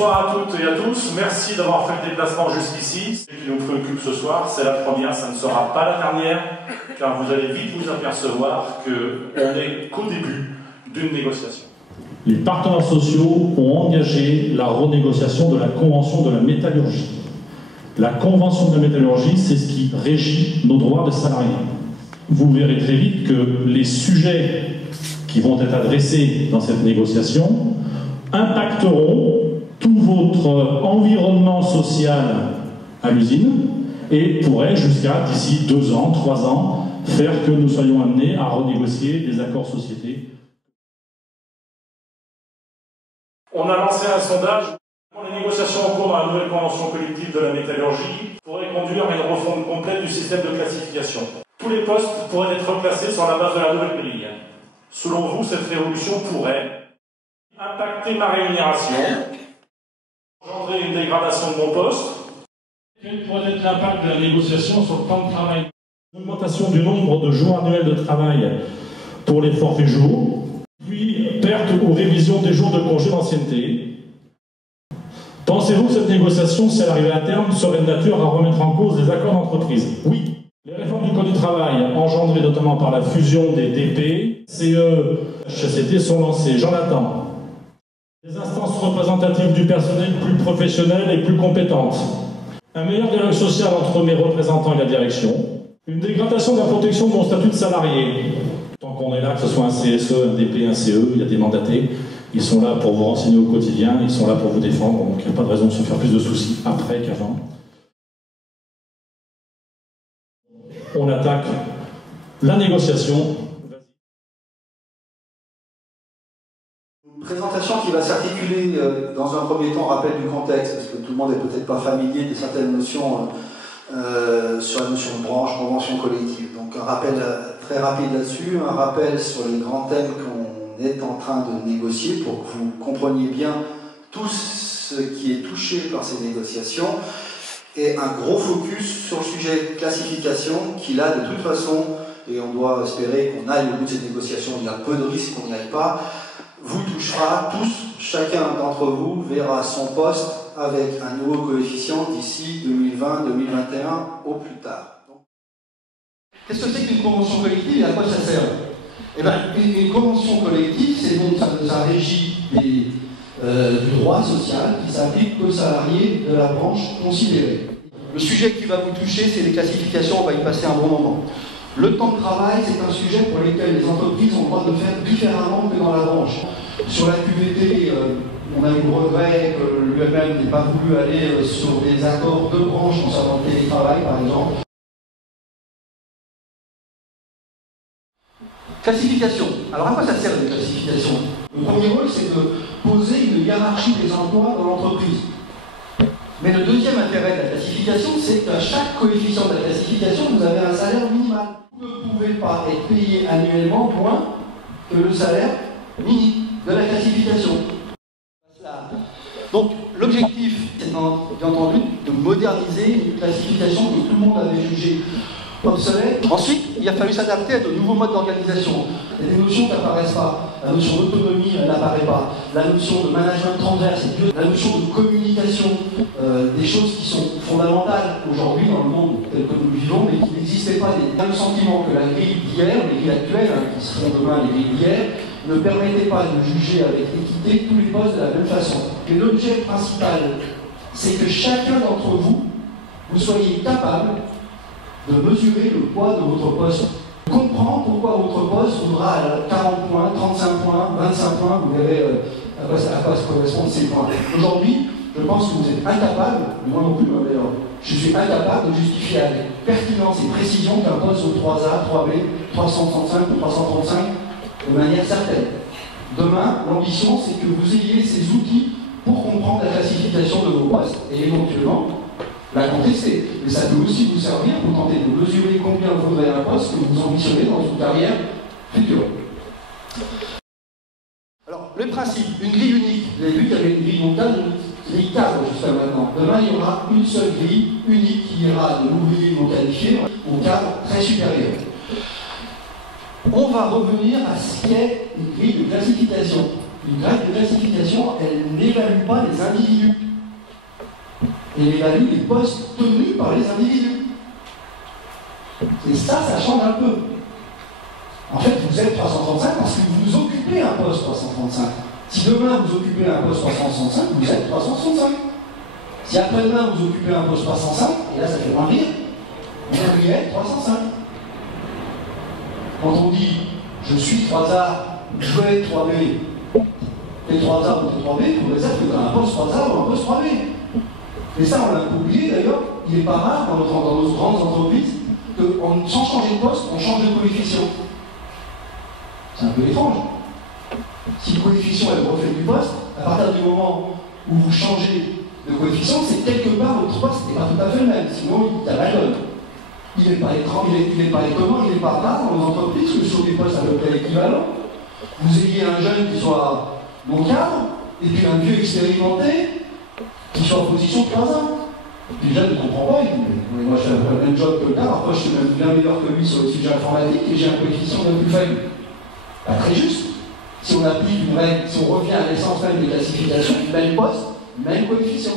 Bonsoir à toutes et à tous, merci d'avoir fait le déplacement jusqu'ici. Ce qui nous préoccupe ce soir, c'est la première, ça ne sera pas la dernière, car vous allez vite vous apercevoir qu'on n'est qu'au début d'une négociation. Les partenaires sociaux ont engagé la renégociation de la convention de la métallurgie. La convention de la métallurgie, c'est ce qui régit nos droits de salariés. Vous verrez très vite que les sujets qui vont être adressés dans cette négociation impacteront tout votre environnement social à l'usine et pourraient jusqu'à, d'ici 2 ans, 3 ans, faire que nous soyons amenés à renégocier des accords sociétés. On a lancé un sondage. Les négociations en cours dans la nouvelle convention collective de la métallurgie pourraient conduire à une refonte complète du système de classification. Tous les postes pourraient être placés sur la base de la nouvelle grille. Selon vous, cette révolution pourrait impacter ma rémunération, engendrer une dégradation de mon poste. Quel pourrait être l'impact de la négociation sur le temps de travail? Augmentation du nombre de jours annuels de travail pour les forfaits jours, puis perte ou révision des jours de congé d'ancienneté. Pensez-vous que cette négociation, si elle arrivait à terme, serait de nature à remettre en cause les accords d'entreprise? Oui. Les réformes du Code du travail, engendrées notamment par la fusion des DP, CE, HCT, sont lancées. J'en attends. Des instances représentatives du personnel plus professionnelles et plus compétentes. Un meilleur dialogue social entre mes représentants et la direction. Une dégradation de la protection de mon statut de salarié. Tant qu'on est là, que ce soit un CSE, un DP, un CE, il y a des mandatés. Ils sont là pour vous renseigner au quotidien, ils sont là pour vous défendre, donc il n'y a pas de raison de se faire plus de soucis après qu'avant. On attaque la négociation. Une présentation qui va s'articuler dans un premier temps, rappel du contexte, parce que tout le monde n'est peut-être pas familier de certaines notions sur la notion de branche, convention collective. Donc un rappel très rapide là-dessus, un rappel sur les grands thèmes qu'on est en train de négocier pour que vous compreniez bien tout ce qui est touché par ces négociations. Et un gros focus sur le sujet classification qui là de toute façon, et on doit espérer qu'on aille au bout de cette négociation, il y a peu de risques qu'on n'y aille pas, vous touchera tous, chacun d'entre vous verra son poste avec un nouveau coefficient d'ici 2020-2021 au plus tard. Qu'est-ce que c'est qu'une convention collective et à quoi ça sert? Eh bien, une convention collective, c'est donc ça régit du droit social qui s'applique aux salariés de la branche considérée. Le sujet qui va vous toucher, c'est les classifications, on va y passer un bon moment. Le temps de travail, c'est un sujet pour lequel les entreprises ont le droit de faire différemment que dans la branche. Sur la QVT, on a eu le regret que l'UMM n'ait pas voulu aller sur des accords de branche concernant le télétravail, par exemple. Classification. Alors à quoi ça sert une classification? Le premier rôle, c'est de poser une hiérarchie des emplois dans l'entreprise. Mais le deuxième intérêt de la classification, c'est qu'à chaque coefficient de la classification, vous avez un salaire minimal. Vous ne pouvez pas être payé annuellement moins que le salaire mini de la classification. Donc l'objectif, c'est bien entendu de moderniser une classification que tout le monde avait jugée obsolète. Ensuite, il a fallu s'adapter à de nouveaux modes d'organisation. Il y a des notions qui n'apparaissent pas. La notion d'autonomie, elle n'apparaît pas. La notion de management transverse, la notion de communication, des choses qui sont fondamentales aujourd'hui dans le monde tel que nous vivons, mais qui n'existaient pas. Il y a le sentiment que la grille d'hier, les grilles actuelles, qui seront demain les grilles d'hier, ne permettaient pas de juger avec équité tous les postes de la même façon. Et l'objet principal, c'est que chacun d'entre vous, vous soyez capable de mesurer le poids de votre poste. Comprendre pourquoi votre poste voudra 40 points, 35 points, 25 points, vous verrez à quoi se correspondent ces points. Aujourd'hui, je pense que vous êtes incapable, moi non plus d'ailleurs, je suis incapable de justifier avec pertinence et précision qu'un poste vaut 3A, 3B, 335 ou 335 de manière certaine. Demain, l'ambition, c'est que vous ayez ces outils pour comprendre la classification de vos postes et éventuellement la contester. Mais ça peut aussi vous servir pour tenter de mesurer combien vaudrait un poste que vous ambitionnez dans une carrière future. Alors, le principe, une grille unique. Vous avez vu qu'il y avait une grille mondiale, une grille cadre jusqu'à maintenant. Demain, il y aura une seule grille unique qui ira de l'ouvrier non qualifié au cadre très supérieur. On va revenir à ce qu'est une grille de classification. Une règle de classification, elle n'évalue pas les individus. Elle évalue les postes tenus par les individus. Et ça change un peu. En fait, vous êtes 335 parce que vous occupez un poste 335. Si demain vous occupez un poste 365, vous êtes 365. Si après-demain vous occupez un poste 305, et là ça fait moins rire, vous êtes 305. Quand on dit je suis 3A, je veux être 3B, t'es 3A ou t'es 3B, vous pouvez dire que vous avez un poste 3A ou un poste 3B. Et ça, on l'a oublié d'ailleurs, il n'est pas rare dans nos grandes entreprises que, sans changer de poste, on change de coefficient. C'est un peu étrange. Si le coefficient est le reflet du poste, à partir du moment où vous changez de coefficient, c'est quelque part votre poste n'est pas tout à fait le même, sinon il y a la donne. Il n'est pas commun, il n'est pas rare dans nos entreprises que sur des postes à peu près équivalents, vous ayez un jeune qui soit non cadre, et puis un vieux expérimenté qui soit en position 3 ans. Puis le jeune ne comprend pas, il dit mais moi je fais le même job que le cadre, après je suis même bien meilleur que lui sur le sujet informatique et j'ai un coefficient bien plus faible. Pas très juste. Si on applique une règle, si on revient à l'essence même des classifications, même poste, même coefficient.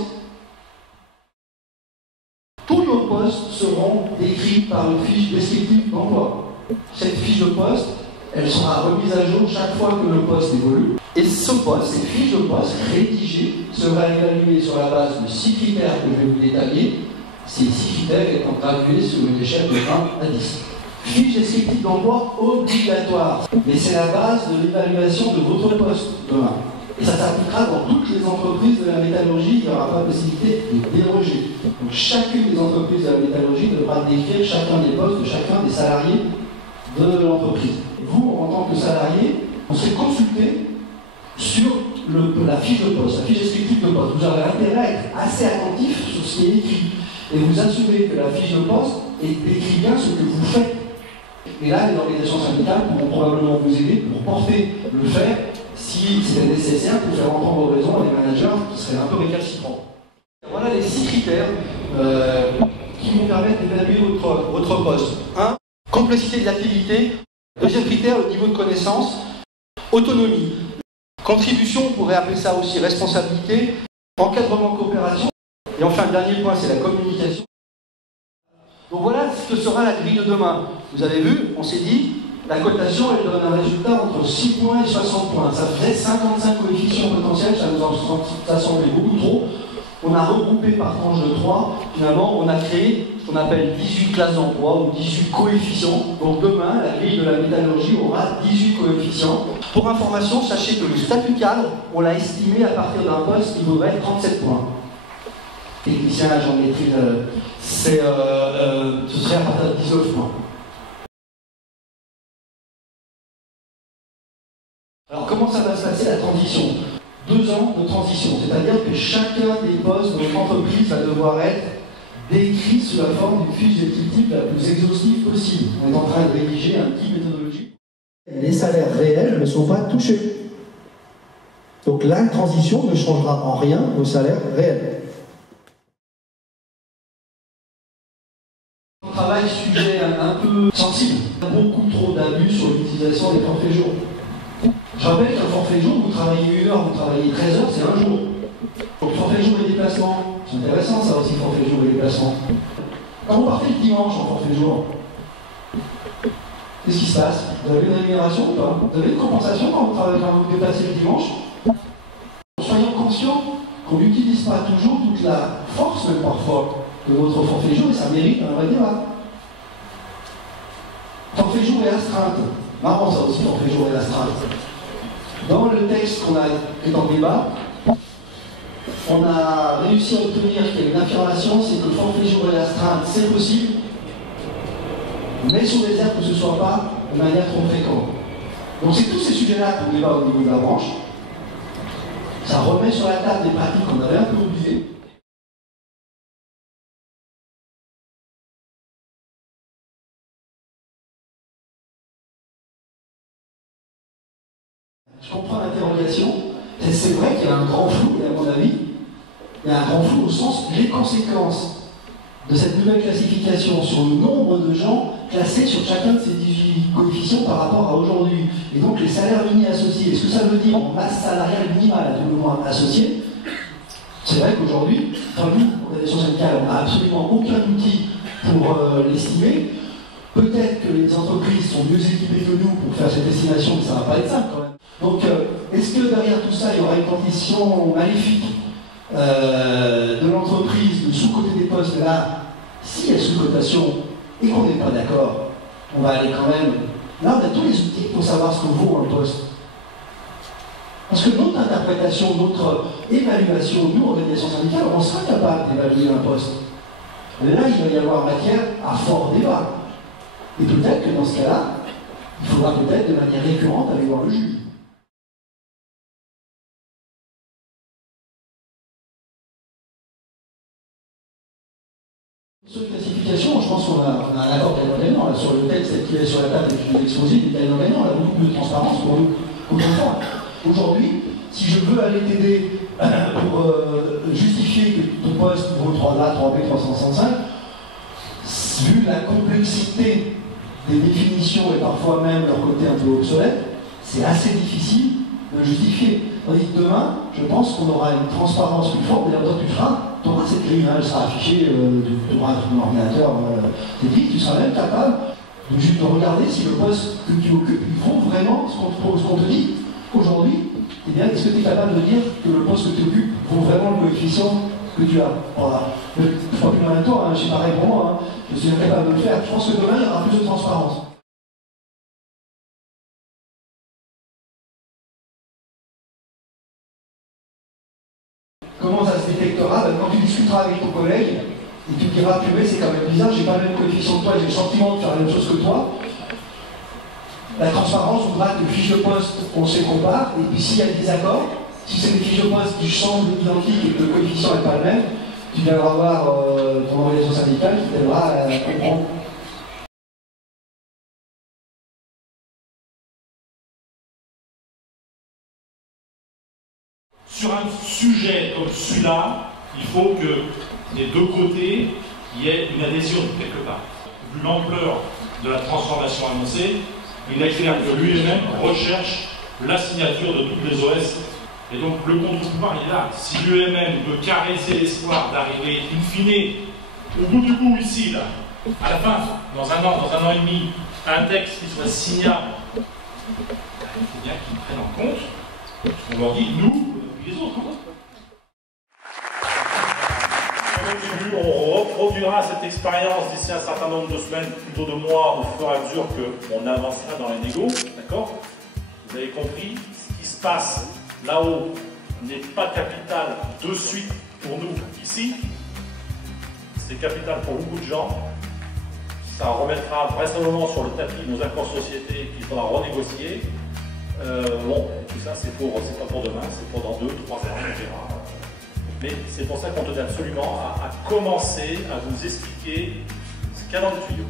Tous nos postes seront décrits par une fiche descriptive d'emploi. Cette fiche de poste, elle sera remise à jour chaque fois que le poste évolue. Et ce poste, cette fiche de poste rédigée, sera évaluée sur la base de 6 critères que je vais vous détailler. Ces 6 critères étant gradués sur une échelle de 1 à 10. Fiche descriptive d'emploi obligatoire. Mais c'est la base de l'évaluation de votre poste demain. Et ça s'appliquera dans toutes les entreprises de la métallurgie, il n'y aura pas de possibilité de déroger. Donc chacune des entreprises de la métallurgie devra décrire chacun des postes de chacun des salariés de l'entreprise. Vous, en tant que salarié, on serait consulté sur la fiche de poste, la fiche descriptive de poste. Vous avez intérêt à être assez attentif sur ce qui est écrit et vous assurez que la fiche de poste décrit bien ce que vous faites. Et là, les organisations syndicales pourront probablement vous aider pour porter le fait si c'est nécessaire pour faire entendre raison à des managers qui seraient un peu récalcitrants. Voilà les 6 critères qui vont permettre d'évaluer votre poste. 1. Complexité de l'activité. Deuxième critère, le niveau de connaissance. Autonomie. Contribution, on pourrait appeler ça aussi responsabilité. Encadrement, coopération. Et enfin, le dernier point, c'est la communication. Donc voilà ce que sera la grille de demain. Vous avez vu, on s'est dit, la cotation, elle donne un résultat entre 6 points et 60 points. Ça faisait 55 coefficients potentiels, ça semblait beaucoup trop. On a regroupé par tranche de 3. Finalement, on a créé ce qu'on appelle 18 classes d'emploi ou 18 coefficients. Donc demain, la grille de la métallurgie aura 18 coefficients. Pour information, sachez que le statut cadre, on l'a estimé à partir d'un poste qui vaudrait 37 points. Technicien à géométrie, ce serait à partir de 19 points. Alors comment ça va se passer la transition? 2 ans de transition, c'est-à-dire que chacun des postes de notre entreprise va devoir être décrit sous la forme d'une fiche descriptive la plus exhaustive possible. On est en train de rédiger un guide méthodologique. Les salaires réels ne sont pas touchés. Donc la transition ne changera en rien aux salaires réels. On travaille sujet un peu sensible. Il y a beaucoup trop d'abus sur l'utilisation des forfaits jours. Je rappelle qu'un forfait jour, vous travaillez 1 heure, vous travaillez 13 heures, c'est un jour. Donc forfait jour et déplacement, c'est intéressant ça aussi, forfait jour et déplacement. Quand vous partez le dimanche en forfait jour, qu'est-ce qui se passe? Vous avez une rémunération ou pas? Vous avez une compensation quand vous déplacez le dimanche? Soyons conscients qu'on n'utilise pas toujours toute la force, même parfois, de notre forfait jour, et ça mérite un vrai débat. Forfait jour et astreinte. Marrant ça aussi, forfait jour et astreinte. Dans le texte qui est en débat, on a réussi à obtenir qu'il y ait une affirmation, c'est que le forfait jour et astreinte, c'est possible, mais sous réserve que ce ne soit pas de manière trop fréquente. Donc c'est tous ces sujets-là qu'on débat au niveau de la branche. Ça remet sur la table des pratiques qu'on avait un peu oubliées. Je comprends l'interrogation. C'est vrai qu'il y a un grand flou, et à mon avis, il y a un grand flou au sens des conséquences de cette nouvelle classification sur le nombre de gens classés sur chacun de ces 18 coefficients par rapport à aujourd'hui. Et donc les salaires salaire mini associé, est-ce que ça veut dire en masse salariale minimale à tout le moins associée? C'est vrai qu'aujourd'hui, nous, organisation syndicale, on n'a absolument aucun outil pour l'estimer. Peut-être que les entreprises sont mieux équipées que nous pour faire cette estimation, mais ça ne va pas être simple quand même. Donc, est-ce que derrière tout ça, il y aura une condition maléfique de l'entreprise de sous-coter des postes? Là, s'il y a sous-cotation et qu'on n'est pas d'accord, on va aller quand même. Là, on a tous les outils pour savoir ce que vaut un poste. Parce que notre interprétation, notre évaluation, nous, organisation syndicale, on sera capable d'évaluer un poste. Mais là, il va y avoir matière à fort débat. Et peut-être que dans ce cas-là, il faudra peut-être de manière récurrente aller voir le juge. Sur les classifications, je pense qu'on a un accord gagnant-gagnant. Sur le texte qui est sur la table et qui est exposé, il est gagnant-gagnant. On a beaucoup plus de transparence pour nous. Aujourd'hui, si je veux aller t'aider pour justifier que ton poste vaut 3A, 3B, 365, vu la complexité des définitions et parfois même leur côté un peu obsolète, c'est assez difficile de le justifier. Tandis que demain, je pense qu'on aura une transparence plus forte, et alors tu auras cette grille, elle sera affichée, tu auras ton ordinateur, tu seras même capable de regarder si le poste que tu occupes vaut vraiment ce qu'on te dit. Aujourd'hui, eh bien, est-ce que tu es capable de dire que le poste que tu occupes vaut vraiment le coefficient que tu as? Voilà. Je ne crois plus en même temps, c'est pareil pour moi, je suis incapable de le faire. Je pense que demain, il y aura plus de transparence. Comment ça se détectera? Quand tu discuteras avec ton collègue, et tu te diras, purée, c'est quand même bizarre, j'ai pas le même coefficient que toi, j'ai le sentiment de faire la même chose que toi. La transparence voudra que les fiches de poste, on se compare, et puis s'il y a des désaccords, si c'est des fiches de poste qui semblent identiques et que le coefficient n'est pas le même, tu viendras voir ton organisation syndicale qui t'aidera à comprendre. Sur un sujet comme celui-là, il faut que des deux côtés, il y ait une adhésion quelque part. Vu l'ampleur de la transformation annoncée, il est clair que l'UMM recherche la signature de toutes les OS. Et donc le contre-pouvoir il est là. Si l'UMM peut caresser l'espoir d'arriver in fine, au bout du bout ici, là, à la fin, dans un an et demi, un texte qui soit signable, il faut bien qu'ils prennent en compte ce qu'on leur dit, nous, et les autres. On reproduira cette expérience d'ici un certain nombre de semaines, plutôt de mois, au fur et à mesure qu'on avancera dans les négos, d'accord? Vous avez compris, ce qui se passe là-haut n'est pas capital de suite pour nous ici, c'est capital pour beaucoup de gens. Ça remettra vraisemblablement sur le tapis nos accords sociétés qu'il faudra renégocier. Bon, tout ça c'est pas pour demain, c'est pour dans 2-3 ans, on verra. Mais c'est pour ça qu'on tenait absolument à commencer à vous expliquer ce qu'il y a dans le tuyau.